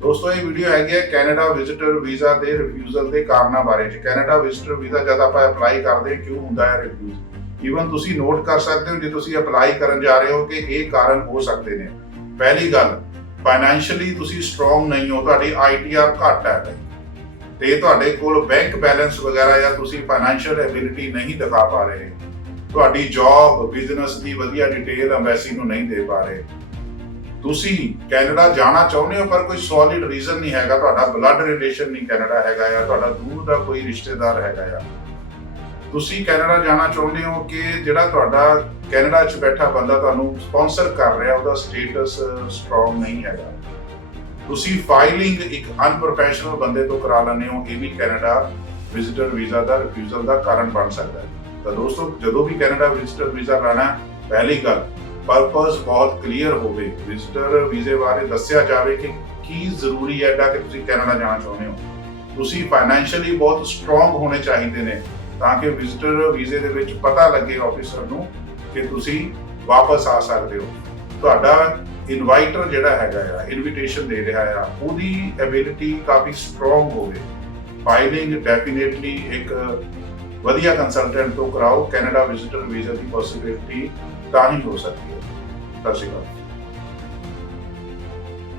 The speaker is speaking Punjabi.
ਦੋਸਤੋ, ਇਹ ਵੀਡੀਓ ਹੈਗੀ ਹੈ ਕੈਨੇਡਾ ਵਿਜ਼ਿਟਰ ਵੀਜ਼ਾ ਦੇ ਰਿਫਿਊਜ਼ਲ ਦੇ ਕਾਰਨਾਂ ਬਾਰੇ। ਜੀ ਕੈਨੇਡਾ ਵਿਜ਼ਿਟਰ ਵੀਜ਼ਾ ਜਦ ਆਪਾਂ ਅਪਲਾਈ ਕਰਦੇ, ਕਿਉਂ ਹੁੰਦਾ ਹੈ ਰਿਫਿਊਜ਼ ਈਵਨ ਤੁਸੀਂ ਨੋਟ ਕਰ ਸਕਦੇ ਹੋ, ਜੇ ਤੁਸੀਂ ਅਪਲਾਈ ਕਰਨ ਜਾ ਰਹੇ ਹੋ ਕਿ ਇਹ ਕਾਰਨ ਹੋ ਸਕਦੇ ਨੇ। ਪਹਿਲੀ ਗੱਲ ਫਾਈਨੈਂਸ਼ੀਅਲੀ ਤੁਸੀਂ ਸਟਰੋਂਗ ਨਹੀਂ ਹੋ, ਤੁਹਾਡੀ ਆਈਟੀਆਰ ਘੱਟ ਹੈ। ਤੇ ਤੁਹਾਡੇ ਕੋਲ ਬੈਂਕ ਬੈਲੈਂਸ ਵਗੈਰਾ ਜਾਂ ਤੁਸੀਂ ਫਾਈਨੈਂਸ਼ੀਅਲ ਐਬਿਲਿਟੀ ਨਹੀਂ ਦਿਖਾ ਪਾ ਰਹੇ। ਤੁਹਾਡੀ ਜੌਬ ਬਿਜ਼ਨਸ ਦੀ ਵਧੀਆ ਡਿਟੇਲ ਐਮਬੈਸੀ ਨੂੰ ਨਹੀਂ ਦੇ ਪਾ ਰਹੇ। ਤੁਸੀਂ ਕੈਨੇਡਾ ਜਾਣਾ ਚਾਹੁੰਦੇ ਹੋ, ਪਰ ਕੋਈ ਸੋਲਿਡ ਰੀਜ਼ਨ ਨਹੀਂ ਹੈਗਾ, ਤੁਹਾਡਾ ਬਲੱਡ ਰਿਲੇਸ਼ਨ ਨਹੀਂ ਕੈਨੇਡਾ ਹੈਗਾ ਜਾਂ ਤੁਹਾਡਾ ਦੂਰ ਦਾ ਕੋਈ ਰਿਸ਼ਤੇਦਾਰ ਹੈਗਾ ਆ। ਤੁਸੀਂ ਕੈਨੇਡਾ ਜਾਣਾ ਚਾਹੁੰਦੇ ਹੋ ਕਿ ਜਿਹੜਾ ਤੁਹਾਡਾ ਕੈਨੇਡਾ 'ਚ ਬੈਠਾ ਬੰਦਾ ਤੁਹਾਨੂੰ ਸਪਾਂਸਰ ਕਰ ਰਿਹਾ, ਉਹਦਾ ਸਟੇਟਸ ਸਟਰੋਂਗ ਨਹੀਂ ਹੈਗਾ। ਤੁਸੀਂ ਫਾਈਲਿੰਗ ਇੱਕ ਅਨਪ੍ਰੋਫੈਸ਼ਨਲ ਬੰਦੇ ਤੋਂ ਕਰਾ ਲੈਂਦੇ ਹੋ, ਇਹ ਵੀ ਕੈਨੇਡਾ ਵਿਜ਼ਿਟਰ ਵੀਜ਼ਾ ਦਾ ਰਿਫਿਊਜ਼ਲ ਦਾ ਕਾਰਨ ਬਣ ਸਕਦਾ ਹੈ। ਤਾਂ ਦੋਸਤੋ, ਜਦੋਂ ਵੀ ਕੈਨੇਡਾ ਵਿਜ਼ਿਟਰ ਵੀਜ਼ਾ ਲੈਣਾ ਪਹਿਲੀ ਗੱਲ ਪਰਪਸ ਬਹੁਤ ਕਲੀਅਰ ਹੋਵੇ। ਵਿਜ਼ਟਰ ਵੀਜ਼ੇ ਬਾਰੇ ਦੱਸਿਆ ਜਾਵੇ ਕਿ ਕੀ ਜ਼ਰੂਰੀ ਹੈ ਡਾ ਕਿ ਤੁਸੀਂ ਕੈਨੇਡਾ ਜਾਣਾ ਚਾਹੁੰਦੇ ਹੋ। ਤੁਸੀਂ ਫਾਈਨੈਂਸ਼ੀਅਲੀ ਬਹੁਤ ਸਟਰੋਂਗ ਹੋਣੇ ਚਾਹੀਦੇ ਨੇ ਤਾਂ ਕਿ ਵਿਜ਼ਟਰ ਵੀਜ਼ੇ ਦੇ ਵਿੱਚ ਪਤਾ ਲੱਗੇ ਆਫੀਸਰ ਨੂੰ ਕਿ ਤੁਸੀਂ ਵਾਪਸ ਆ ਸਕਦੇ ਹੋ। ਤੁਹਾਡਾ ਇਨਵਾਈਟਰ ਜਿਹੜਾ ਹੈਗਾ ਆ ਇਨਵੀਟੇਸ਼ਨ ਦੇ ਰਿਹਾ ਆ, ਉਹਦੀ ਐਬਿਲਿਟੀ ਕਾਫੀ ਸਟਰੋਂਗ ਹੋਵੇ। ਫਾਈਲਿੰਗ ਡੈਫੀਨੇਟਲੀ ਇੱਕ ਵਧੀਆ ਕੰਸਲਟੈਂਟ ਤੋਂ ਕਰਾਓ, ਕੈਨੇਡਾ ਵਿਜ਼ਿਟਰ ਵੀਜ਼ਾ ਦੀ ਪੋਸਿਬਿਲਿਟੀ ਤਾਂ ਹੀ ਹੋ ਸਕਦੀ ਹੈ। ਸਤਿ ਸ਼੍ਰੀ ਅਕਾਲ।